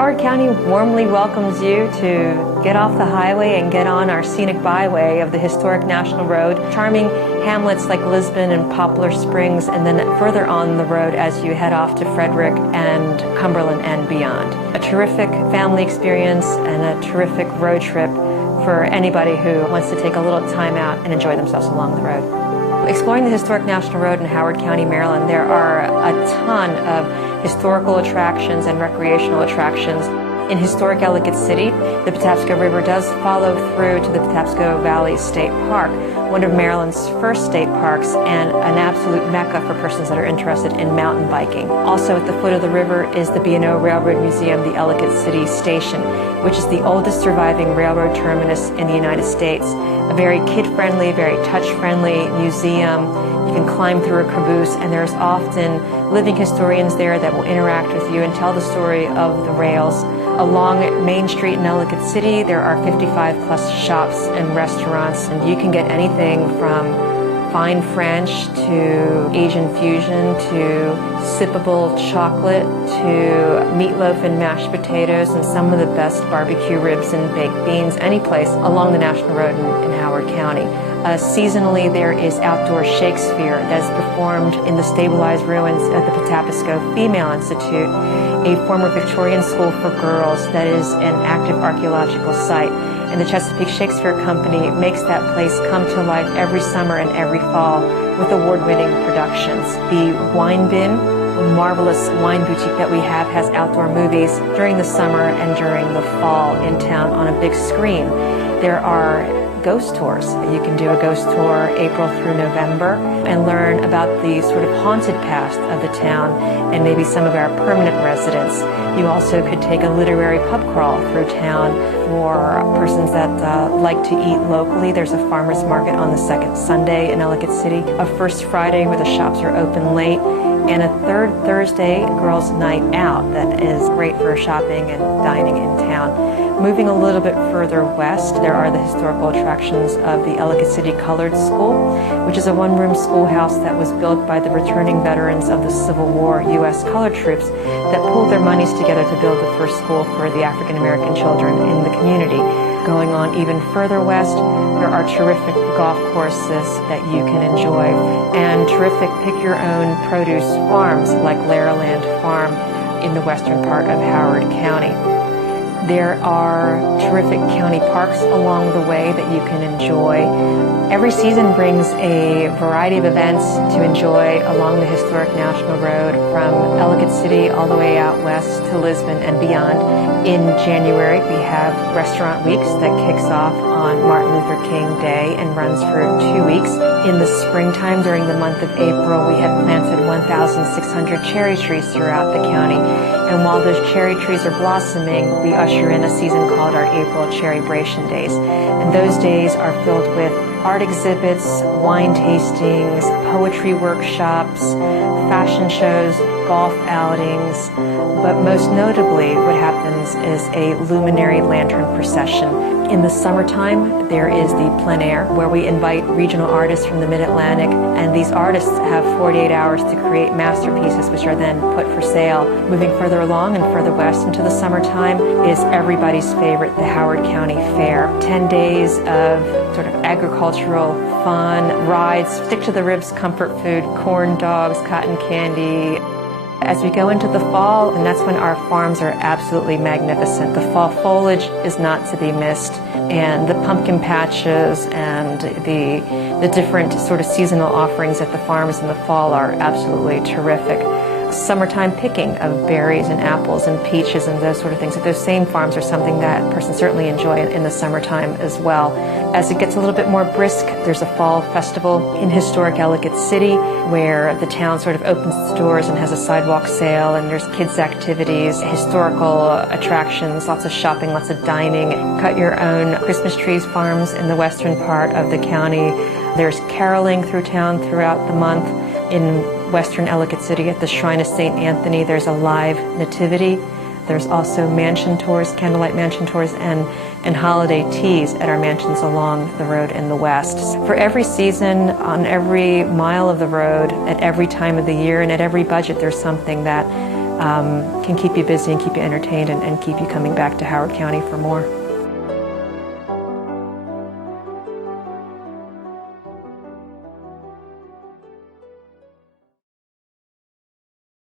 Howard County warmly welcomes you to get off the highway and get on our scenic byway of the historic National Road, charming hamlets like Lisbon and Poplar Springs, and then further on the road as you head off to Frederick and Cumberland and beyond. A terrific family experience and a terrific road trip for anybody who wants to take a little time out and enjoy themselves along the road. Exploring the historic National Road in Howard County, Maryland, there are a ton of historical attractions and recreational attractions. In historic Ellicott City, the Patapsco River does follow through to the Patapsco Valley State Park, one of Maryland's first state parks and an absolute mecca for persons that are interested in mountain biking. Also at the foot of the river is the B&O Railroad Museum, the Ellicott City Station, which is the oldest surviving railroad terminus in the United States. A very kid-friendly, very touch-friendly museum. You can climb through a caboose, and there's often living historians there that will interact with you and tell the story of the rails. Along Main Street in Ellicott City, there are 55 plus shops and restaurants, and you can get anything from fine French to Asian fusion to sippable chocolate to meatloaf and mashed potatoes and some of the best barbecue ribs and baked beans any place along the National Road in Howard County. Seasonally, there is outdoor Shakespeare that is performed in the stabilized ruins of the Patapsco Female Institute, a former Victorian school for girls that is an active archaeological site. And the Chesapeake Shakespeare Company makes that place come to life every summer and every fall with award-winning productions. The Wine Bin, a marvelous wine boutique that we have, has outdoor movies during the summer and during the fall in town on a big screen. There are ghost tours. You can do a ghost tour April through November and learn about the sort of haunted past of the town and maybe some of our permanent residents. You also could take a literary pub crawl through town for persons that like to eat locally. There's a farmer's market on the second Sunday in Ellicott City, a first Friday where the shops are open late, and a third Thursday girls' night out that is great for shopping and dining in town. Moving a little bit further west, there are the historical attractions of the Ellicott City Colored School, which is a one-room schoolhouse that was built by the returning veterans of the Civil War U.S. colored troops that pooled their monies together to build the first school for the African-American children in the community. Going on even further west, there are terrific golf courses that you can enjoy and terrific pick-your-own produce farms like Lairland Farm in the western part of Howard County. There are terrific county parks along the way that you can enjoy. Every season brings a variety of events to enjoy along the historic National Road from Ellicott City all the way out west to Lisbon and beyond. In January, we have Restaurant Weeks that kicks off on Martin Luther King Day and runs for 2 weeks. In the springtime, during the month of April, we have planted 1,600 cherry trees throughout the county. And while those cherry trees are blossoming, we usher in a season called our April Cherrybration Days. And those days are filled with art exhibits, wine tastings, poetry workshops, fashion shows, golf outings, but most notably what happens is a luminary lantern procession. In the summertime, there is the plein air, where we invite regional artists from the Mid-Atlantic, and these artists have 48 hours to create masterpieces, which are then put for sale. Moving further along and further west into the summertime is everybody's favorite, the Howard County Fair. 10 days of sort of agricultural fun, rides, stick-to-the-ribs comfort food, corn dogs, cotton candy. As we go into the fall, and that's when our farms are absolutely magnificent. The fall foliage is not to be missed, and the pumpkin patches and the different sort of seasonal offerings at the farms in the fall are absolutely terrific. Summertime picking of berries and apples and peaches and those sort of things. Those same farms are something that persons certainly enjoy in the summertime as well. As it gets a little bit more brisk, there's a fall festival in historic Ellicott City where the town sort of opens its doors and has a sidewalk sale, and there's kids' activities, historical attractions, lots of shopping, lots of dining. Cut your own Christmas trees farms in the western part of the county. There's caroling through town throughout the month. In western Ellicott City at the Shrine of St. Anthony, there's a live nativity. There's also mansion tours, candlelight mansion tours, and holiday teas at our mansions along the road in the west. For every season, on every mile of the road, at every time of the year, and at every budget, there's something that can keep you busy and keep you entertained and keep you coming back to Howard County for more.